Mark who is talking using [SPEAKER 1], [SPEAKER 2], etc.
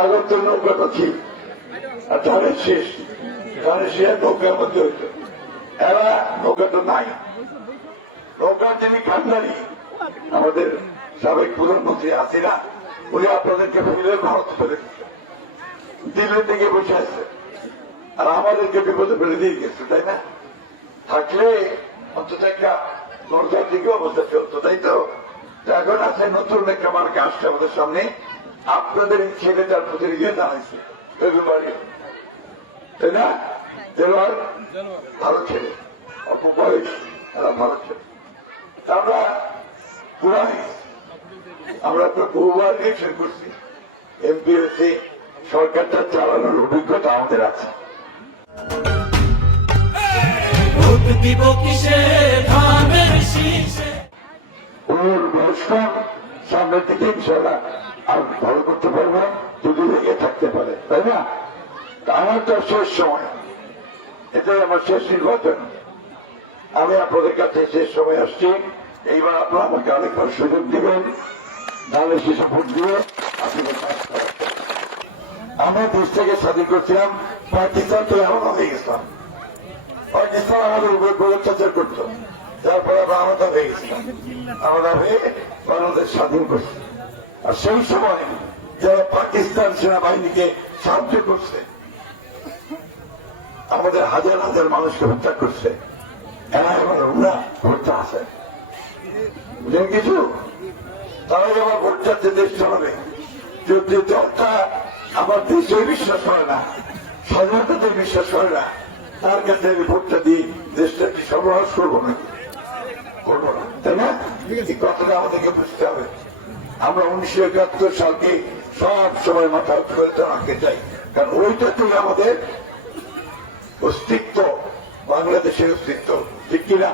[SPEAKER 1] আগত নৌকাটা ছিল আর ধানের শেষ। ধানের শেষ নৌকার মধ্যে হইত এরা নৌকাটা নাই। নৌকার যিনি কান্দারি আমাদের সাবেক প্রধানমন্ত্রী হাসিনা, উনি আপনাদেরকে ফিরে ভারত ফেলে দিল্লি থেকে বসে আছে। আর আমাদেরকে বিপদে ফেলে দিয়ে গেছে, তাই না? থাকলে অন্তত একটা গণতান্ত্রিক অবস্থা চলতো, তাই তো? তো এখন আছে নতুন একটা মার্কে আসছে আমাদের সামনে। আপনাদের এই ছেলেটার প্রতি ইয়ে দাঁড়াইছে তাই না? ভালো ছেলে। অল্প বয়স এরা ভালো ছেলে। আমরা পুরাই আমরা তো বহুবার ইলেকশন করছি। এমপি হয়েছে সরকারটা চালানোর অভিজ্ঞতা আমাদের আছে। ওর বয়স কম। সামনে থেকে ইনশাল্লাহ আর ভালো করতে পারব যদি লেগে থাকতে পারে, তাই না? আমার তো শেষ সময়। এটাই আমার শেষ নির্বাচন। আমি আপনাদের কাছে শেষ সময় আসছি। এইবার আপনারা আমাকে আরেকবার সুযোগ দিবেন। তাহলে সে ভোট দিয়ে করার। আমরা দেশ থেকে স্বাধীন করছিলাম। পাকিস্তান তো এমন হয়ে গেছিলাম পাকিস্তান আমাদের উপরে অত্যাচার করতো। তারপরে আমরা আলাদা হয়ে গেছিলাম আলাদা হয়ে বাংলাদেশ স্বাধীন করছে। আর সেই সময় যারা পাকিস্তান সেনাবাহিনীকে সাহায্য করছে, আমাদের হাজার হাজার মানুষকে হত্যা করছে ওরা ভোটটা আছে। বুঝলেন কিছু? তারা আবার ভোট চাচ্ছে, দেশ চালাবে। যদি দলটা আমার দেশে বিশ্বাস করে না, স্বাধীনতাতে বিশ্বাস করে না, তার কাছে আমি ভোটটা দিই দেশটা কি সর্বনাশ করব না করব না। তাই না? কথাটা আমাদেরকে বুঝতে হবে। আমরা উনিশশো একাত্তর সালকে সব সময় মাথা উঁচু রাখতে চাই। কারণ ওইটা তুই আমাদের অস্তিত্ব, বাংলাদেশের অস্তিত্ব। ঠিক কিনা?